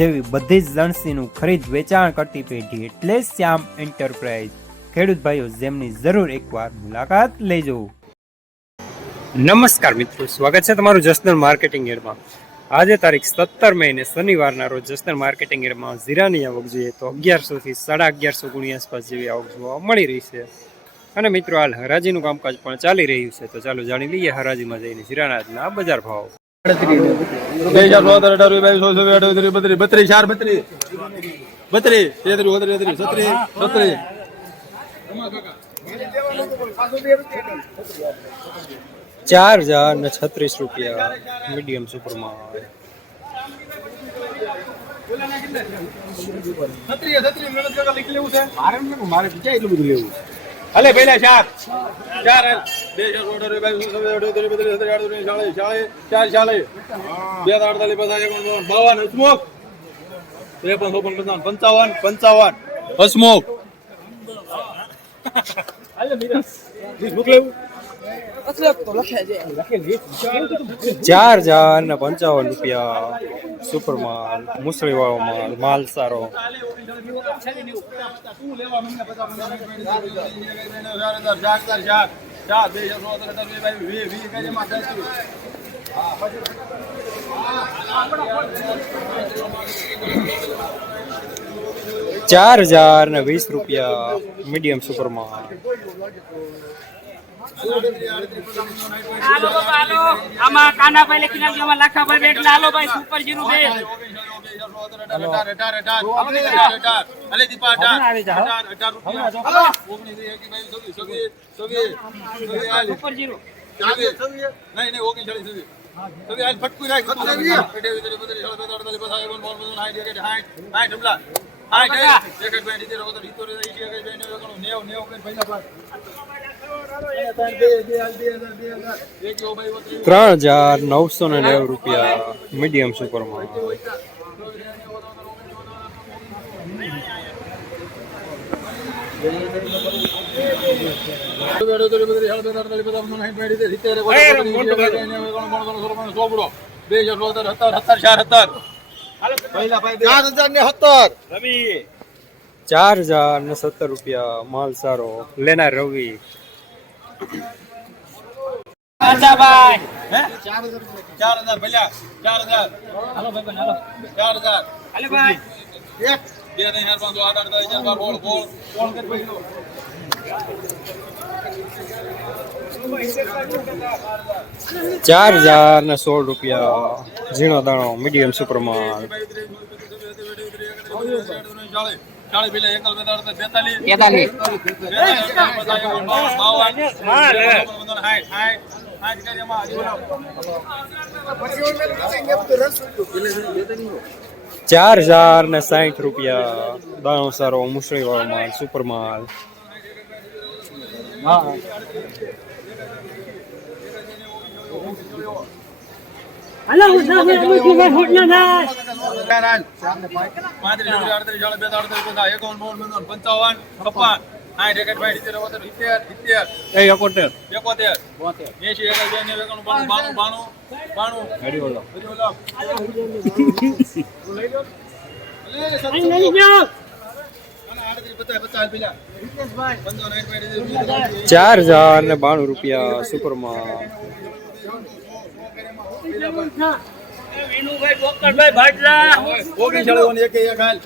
જેવી બધી જ લણસીનું ખરીદ વેચાણ કરતી પેઢી એટલે શ્યામ એન્ટરપ્રાઇઝ. ખેડૂત ભાઈઓ, જેમની જરૂર એકવાર મુલાકાત લેજો. નમસ્કાર મિત્રો, સ્વાગત છે તમારું જસનલ માર્કેટિંગ એડમાં. આજે તારીખ સત્તર મે ને શનિવારના રોજ જસનલ માર્કેટિંગ એડમાં જીરાની આવક જોઈએ તો અગિયારસો થી સાડા અગિયારસો ગુણી આસપાસ જેવી આવક જોવા મળી રહી છે. અને મિત્રો, હાલ હરાજીનું કામકાજ પણ ચાલી રહ્યું છે, તો ચાલો જાણી લઈએ હરાજીમાં જઈને જીરાના બજાર ભાવ. હજાર સોતર અઢાર બાવીસ ચોવીસ અઠાવીસ બત્રીસ ચાર તેત્રીસ ચાર હજાર ને છત્રીસ રૂપિયા. મીડિયમ સુપરમાં આવે મારે એટલું બધું લેવું હાલે પહેલા ચાર અઢાર ચાર ત્રેપન ચોપન પંચાવન હસમુખ ચાર હજાર ને પંચાવન રૂપિયા સુપર માલ મુસળી વાળો માલ માલ સારો ચાર હજાર ને વીસ રૂપિયા મીડિયમ સુપર હાલો બાબા હાલો આમાં કાનાભાઈ લખી નાખજો આમાં લાખાભાઈ બેઠ હાલો ભાઈ સુપર જીરો બે સુપર જીરો ત્રણ હજાર નવસો ને નેવું રૂપિયા મીડિયમ સુપર માલ ચાર હજાર ને સત્તર રૂપિયા માલ સારો લેનાર રવિ કાનાભાઈ ચાર હજાર ભલ્યા ચાર હજાર હાલો ભાઈ બન હાલો ચાર હજાર હાલો ભાઈ એક બે ત્રણ ચાર પાંચ છ આઠ ચાર દસ અગિયાર બાર સોળ સોળ સોળ કરી પૈસો ચાર હજાર ને સત્તર રૂપિયા માલસારો લેનાર રવિ. ચાર હજાર ને સોળ રૂપિયા ઝીણો દાણો મીડિયમ તેતાલીસ ચાર હજાર ને સાઠ રૂપિયા દાણો સારો મુસળી વાળો માલ સુપર માલ હાલો ઉઠા ના છપ્પન સાઠ એકઠ ભાઈ લઈ જાઓ પચાસ, પચાસ પેલા. પંચાવન, સાઠ, પાંઠ, સિત્તેર, ચાર હજાર ને બાણું રૂપિયા સુપર માલ વિનુભાઈ ડોક્ટરભાઈ ભાટલા ઓગણચાળીસ એક એક હાલ.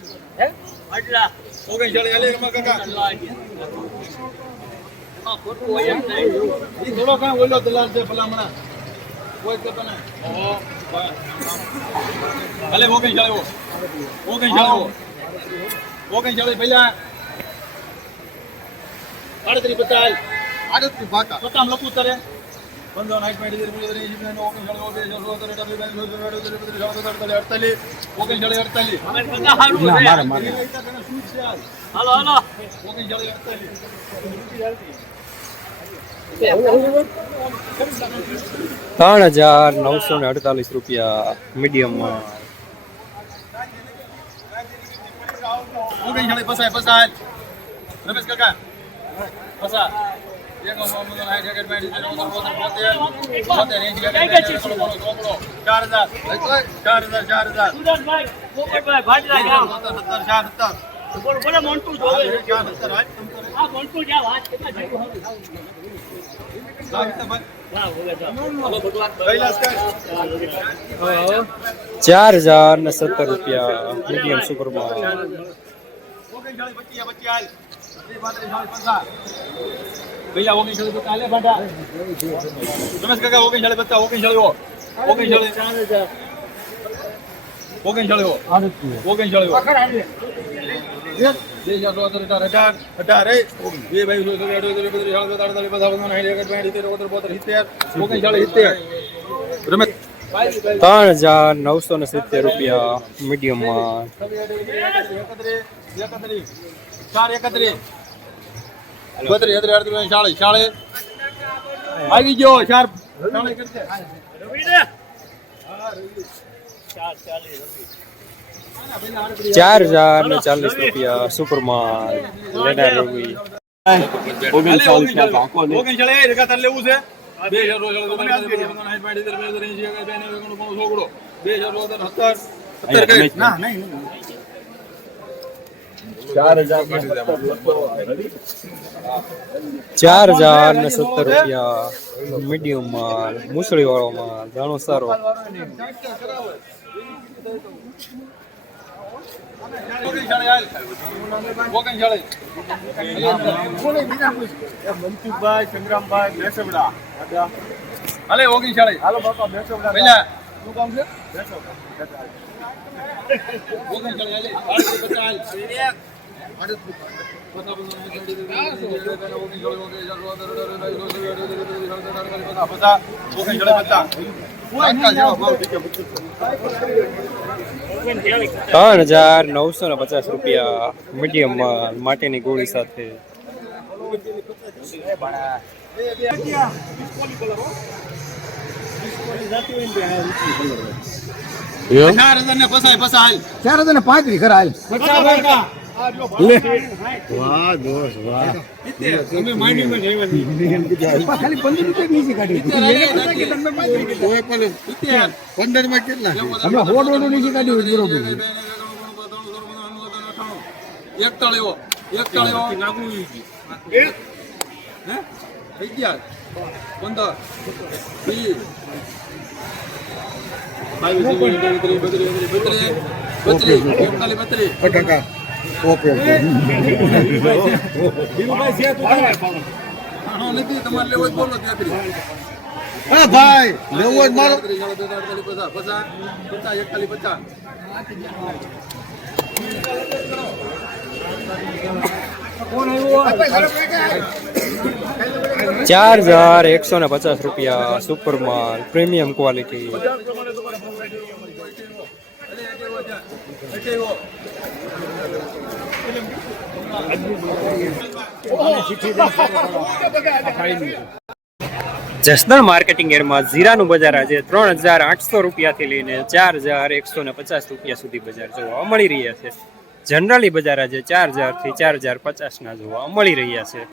ભાટલા ઓગણચાળીસ હાલે એમાં કાકા. લખું તારે. ઓગણસાઠ અડતાલીસ હાલો હાલો ઓગણસાઠ અડતાલીસ ત્રણ હજાર નવસો ને અડતાલીસ રૂપિયા મીડિયમમાં પસાય પસાય રમેશ કાકા પસા ચાર હજાર ને સત્તર રૂપિયા મીડિયમ સુપરમાં ભૈયા ઓગણીસ હાલે ભાડા રમેશ કાકા ઓગણીસ ચાલે ઓગણચાળીસ ઓગણીસ ઓગણચાળીસ ઓગણીસ ચાલે ઓગણીસ સો અઢાર અઢાર અઢાર એ બે બાવીસ સો અઢાર અઢાર બત્રીસ સાડત્રીસ અડતાલીસ પચાસ પંચાવન સાઠ એકસઠ બાસઠ સિત્તેર ઓગણત્રીસ બોતેર સિત્તેર ઓગણચાળીસ સિત્તેર રમેશ ત્રણ હજાર નવસો ને સિત્તેર રૂપિયા મીડિયમમાં. આવી ગયો ચાર ચાર હજાર ને ચાલીસ રૂપિયા સુપરમાં લેનાર રવિ ઓગણચાળીસ એ લગાતાર લેવું છે બે હજાર. બે હજાર? ના, નહીં. ચાર હજાર ને સત્તર રૂપિયા મીડિયમ માલ મુસળી વાળો માલ ઘણો સારો. મનસુખભાઈ સંગ્રામભાઈ બેસવડા હાલે ઓગણી શાળે હાલો બાપા બેસવડા પહેલા શું કામ છે ઓગણચાળીસ હાલે. ત્રણ હજાર નવસો ને પચાસ રૂપિયા મીડિયમ માટીની ગોળી સાથે. ચાર હજાર ને પચાસ, ખરા હાલ. ચાર વાહ ને વાહ. ખરા હાલ તમે માંડીમાં જ આવ્યા છીએ. ખાલી પંદર રૂપિયા નીચે કાઢી પણ પંદરમાં કેટલા હમણાં સો દોઢ નીચે કાઢ્યું હોય બરોબર. એકતાળીઓ એકતાળીઓ હે? થઈ ગયા? પંદર. વીસ. બાવીસ, ત્રેવીસ, બત્રીસ, બત્રીસ, બત્રીસ, બત્રીસ, બત્રીસ. ઓકે ભાઈ લેવો મારો. ચાર હજાર એકસો ને પચાસ રૂપિયા સુપરમાલ પ્રીમિયમ ક્વોલિટી જસદણ માર્કેટિંગ એરમાં જીરાનું બજાર આજે ત્રણ હજાર આઠસો રૂપિયાથી લઈને ચાર હજાર એકસો ને પચાસ રૂપિયા સુધી બજાર જોવા મળી રહ્યા છે. જનરલી બજાર આજે ચાર હજારથી ચાર હજાર પચાસના જોવા મળી રહ્યા છે.